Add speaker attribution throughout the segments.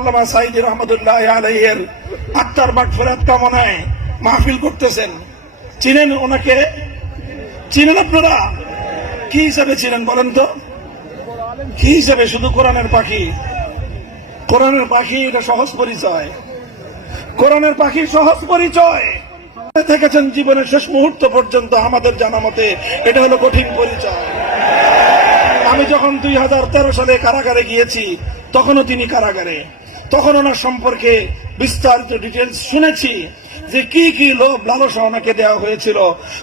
Speaker 1: আল্লামা সাইদি রহমতুল্লাহ আলাইয়ের আত্মার মাগফিরাত কামনায় মাহফিল করতেছেন। চিনেন ওনাকে? চিনেন আপনারা? কি হিসাবে ছিলেন বলেন তো? কি হিসাবে? শুধু কোরআনের পাখি। কোরআনের পাখি এটা সহজ পরিচয়। কোরআনের পাখির সহজ পরিচয়। থেকেছেন জীবনের শেষ মুহূর্ত পর্যন্ত আমাদের জানা মতে এটা হলো কঠিন পরিচয়। আমি যখন দুই হাজার তেরো সালে কারাগারে গিয়েছি, তখনও তিনি কারাগারে। তখন ওনার সম্পর্কে বিস্তারিত ডিটেলস শুনেছি যে কি কি লোভ লালসা ওনাকে দেওয়া হয়েছিল।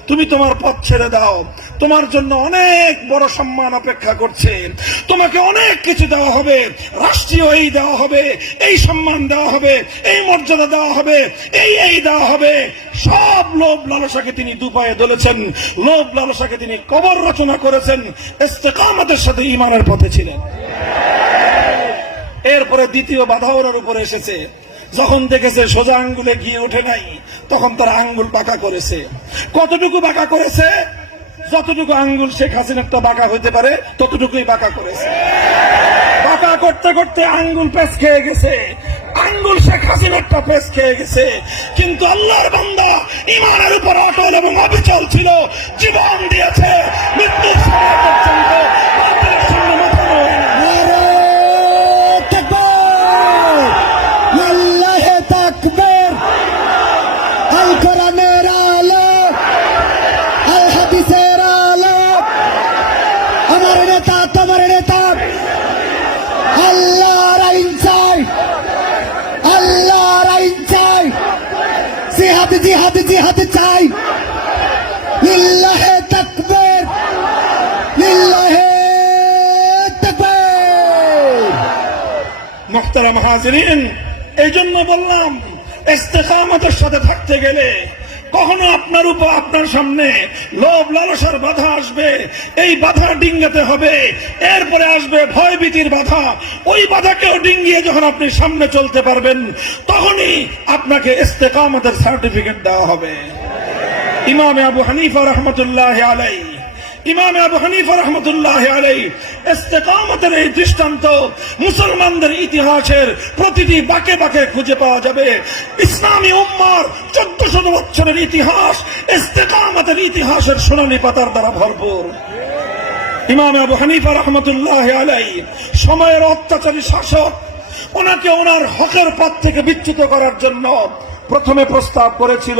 Speaker 1: তুমি তোমার পথ ছেড়ে দাও। তোমার জন্য অনেক বড় সম্মান অপেক্ষা করছে। তোমাকে অনেক কিছু দেওয়া হবে। রাষ্ট্রীয় এই দেওয়া হবে। এই সম্মান দেওয়া হবে। এই মর্যাদা দেওয়া হবে। এই এই দেওয়া হবে। সব লোভ লালসাকে তিনি দুপায়ে দলেছেন। লোভ লালসাকে তিনি কবর রচনা করেছেন। ইস্তেকামতের সাথে ইমানের পথে ছিলেন। এরপরে দ্বিতীয় বাধা ওনার উপরে এসেছে। যখন দেখেছে সোজা আঙ্গুলে গিয়ে ওঠে নাই, তখন তার আঙ্গুল বাঁকা করেছে। কতটুকু বাঁকা করেছে? যতটুকু আঙ্গুল শেখ হাসিনারটা বাঁকা হইতে পারে, ততটুকুই বাঁকা করেছে। বাঁকা করতে করতে আঙ্গুল পেস খেয়ে গেছে। আঙ্গুল শেখ হাসিনারটা পেস খেয়ে গেছে। কিন্তু আল্লাহর বান্দা ইমানের উপর অটল এবং অবিচল ছিল। জীবন দিয়েছে, মৃত্যুর সময় পর্যন্ত।
Speaker 2: জিহাদ জিহাদ জিহাদ চাই। লিল্লাহে তাকবীর। লিল্লাহে তাকবীর।
Speaker 1: মুহতারাম এই জন্য বললাম, ইস্তেকামতের সাথে থাকতে গেলে কখনো আপনার উপর আপনার সামনে লোভ লালসার বাধা আসবে, এই বাধা ডিঙ্গাতে হবে, এরপরে আসবে ভয় ভীতির বাধা। ওই বাধাকেও ডিঙ্গিয়ে যখন আপনি সামনে চলতে পারবেন, তখনই আপনাকে ইস্তেকামতের সার্টিফিকেট দেওয়া হবে। ইমামে আবু হানিফা রহমতুল্লাহ আলাই ইমামে আবু হানিফা রহমতুল্লাহ আলাই ইস্তেকামতের এই দৃষ্টান্ত মুসলমানদের ইতিহাসের প্রতিটি বাকে বাকে খুঁজে পাওয়া যাবে। ইসলামী উম্মার চোদ্দ শত বছরের ইতিহাস ইস্তেকামতের ইতিহাসের সোনালী পাতার দ্বারা ভরপুর। ইমাম আবু হানিফা রহমতুল্লাহ আলাই সময়ের অত্যাচারী শাসক, ওনাকে ওনার হকের পথ থেকে বিচ্যুত করার জন্য প্রথমে প্রস্তাব করেছিল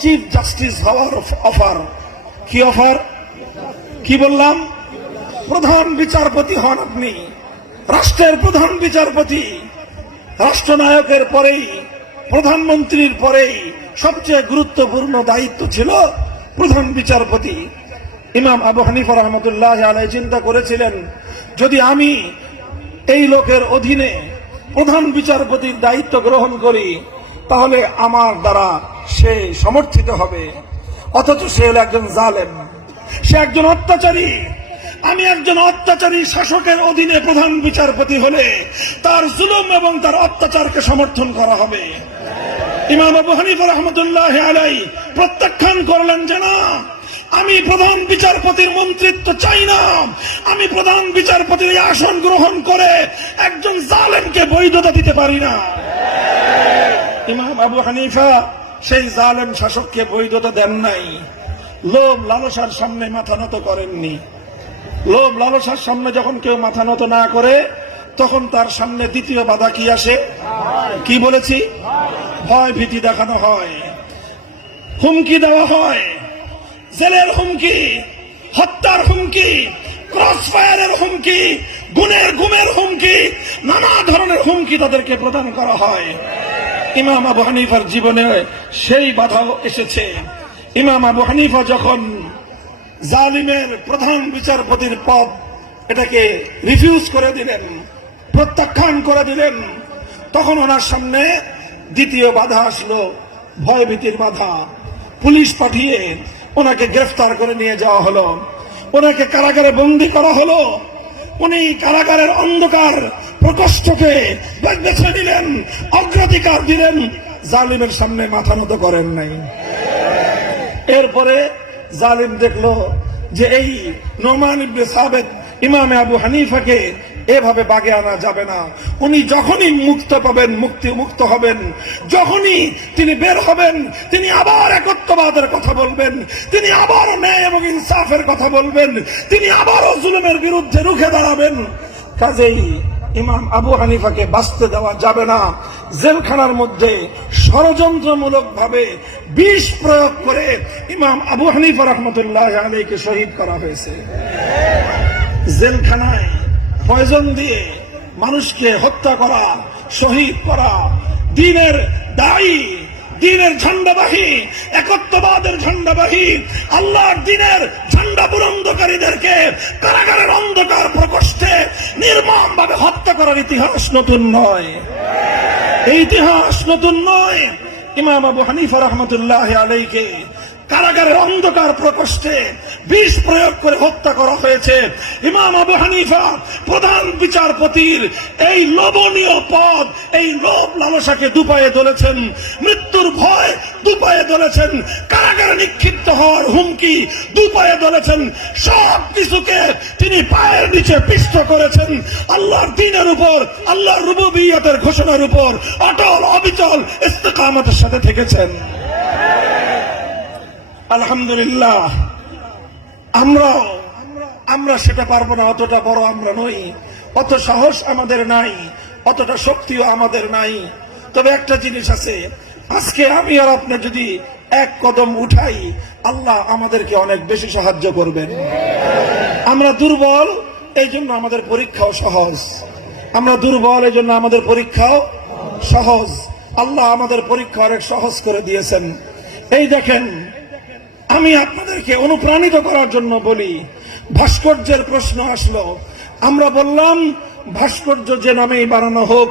Speaker 1: চিফ জাস্টিস হওয়ার অফার কি অফার কি বললাম? প্রধান বিচারপতি হন আপনি। রাষ্ট্রের প্রধান বিচারপতি। রাষ্ট্রনায়কের পরেই, প্রধানমন্ত্রীর পরেই সবচেয়ে গুরুত্বপূর্ণ দায়িত্ব ছিল প্রধান বিচারপতি। ইমাম আবু হানিফা রহমতুল্লাহ আলাই চিন্তা করেছিলেন, যদি আমি এই লোকের অধীনে প্রধান বিচারপতির দায়িত্ব গ্রহণ করি, তাহলে আমার দ্বারা সে সমর্থিত হবে। অথচ সে হলো একজন জালেম। সে একজন অত্যাচারী। আমি একজন অত্যাচারী শাসকের অধীনে প্রধান বিচারপতি হলে তার জুলুম এবং তার অত্যাচারকে সমর্থন করা হবে। ইমাম আবু হানিফা রহমতুল্লাহ আলাই প্রত্যাখ্যান করলেন যে, না, আমি প্রধান বিচারপতির মন্ত্রিত্ব চাই না। আমি প্রধান বিচারপতির আসন গ্রহণ করে একজন জালেমকে বৈধতা দিতে পারি না। ইমাম আবু হানিফা সেই জালেম শাসককে বৈধতা দেন নাই। লোভ লালসার সামনে মাথা নত করেননি। লোভ লালসার সামনে যখন কেউ মাথা নত না করে, তখন তার সামনে দ্বিতীয় বাধা কি আসে? কি বলেছি? ভয় ভীতি দেখানো হয়। হুমকি দেওয়া হয়। জেলের হুমকি, হত্যার হুমকি ক্রস ফায়ারের হুমকি, গুণের গুমের হুমকি, নানা ধরনের হুমকি তাদেরকে প্রদান করা হয়। ইমাম আবু হানিফার জীবনে সেই বাধাও এসেছে। ইমাম আবু হানিফা যখন জালিমের প্রধান বিচারপতির পদ এটাকে রিফিউজ করে দিলেন, প্রত্যাখ্যান করে দিলেন, তখন ওনার সামনে দ্বিতীয় বাধা আসলো, ভয়ভীতির বাধা। পুলিশ পাঠিয়ে ওনাকে গ্রেফতার করে নিয়ে যাওয়া হলো। ওনাকে কারাগারে বন্দি করা হলো। উনি কারাগারের অন্ধকার প্রকোষ্ঠকে বেছে দিলেন, অগ্রাধিকার দিলেন। জালিমের সামনে মাথা নত করেন নাই। এরপরে জালিম দেখল যে এই নোমান ইবনে সাবেদ ইমামে আবু হানিফাকে এভাবে বাগে আনা যাবে না। উনি যখনই মুক্ত পাবেন, মুক্তি মুক্ত হবেন, যখনই তিনি বের হবেন, তিনি আবার একত্ববাদের কথা বলবেন, তিনি আবার ন্যায় এবং ইনসাফের কথা বলবেন, তিনি আবারও জুলুমের বিরুদ্ধে রুখে দাঁড়াবেন। কাজেই ইমাম আবু হানিফাকে বাঁচতে দেওয়া যাবে না। জেলখানার মধ্যে ষড়যন্ত্রমূলক ভাবে বিষ প্রয়োগ করে ইমাম আবু হানিফা রহমতুল্লাহ আলীকে শহীদ করা হয়েছে। জেলখানায় পয়জন দিয়ে মানুষকে হত্যা করা, শহীদ করা, দিনের দায়ী, দিনের ঝান্ডাবাহী, একত্ববাদের ঝান্ডাবাহী, আল্লাহর দিনের ঝান্ডা বুলন্দকারীদেরকে কারাগারের অন্ধকার প্রকোষ্ঠে নির্মম ভাবে হত্যা করার ইতিহাস নতুন নয়। এই ইতিহাস নতুন নয়। ইমাম আবু হানিফা রহমতুল্লাহ আলাইকে কারাগারের অন্ধকার প্রকোষ্ঠে বিষ প্রয়োগ করে হত্যা করা হয়েছে। ইমাম আবু হানিফা, প্রধান বিচারপতির এই লোভনীয় পদ, এই লোভ লালসাকে দুপায়ে তুলেছেন মৃত্যুর ভয় দুপায়ে তুলেছেন কারাগারে নিক্ষিপ্ত হওয়ার হুমকি দুপায়ে তুলেছেন সব কিছুকে তিনি পায়ের নিচে পিষ্ট করেছেন। আল্লাহর দিনের উপর, আল্লাহর রুবুবিয়তের ঘোষণার উপর অটল, অবিচল ইস্তেকামতের সাথে থেকেছেন। আলহামদুলিল্লাহ, আমরাও আমরা সেটা পারব না, অতটা বড় আমরা নই। অত সাহস আমাদের নাই, অতটা শক্তিও আমাদের নাই। তবে একটা জিনিস আছে, আজকে আমি আর আপনি যদি এক কদম উঠাই, আল্লাহ আমাদেরকে অনেক বেশি সাহায্য করবেন। আমরা দুর্বল এই জন্য আমাদের পরীক্ষাও সহজ। আমরা দুর্বল এই জন্য আমাদের পরীক্ষাও সহজ। আল্লাহ আমাদের পরীক্ষা অনেক সহজ করে দিয়েছেন। এই দেখেন, আমি আপনাদেরকে অনুপ্রাণিত করার জন্য বলি ভাস্কর্যের প্রশ্ন আসলো। আমরা বললাম ভাস্কর্য যে নামেই বানানো হোক।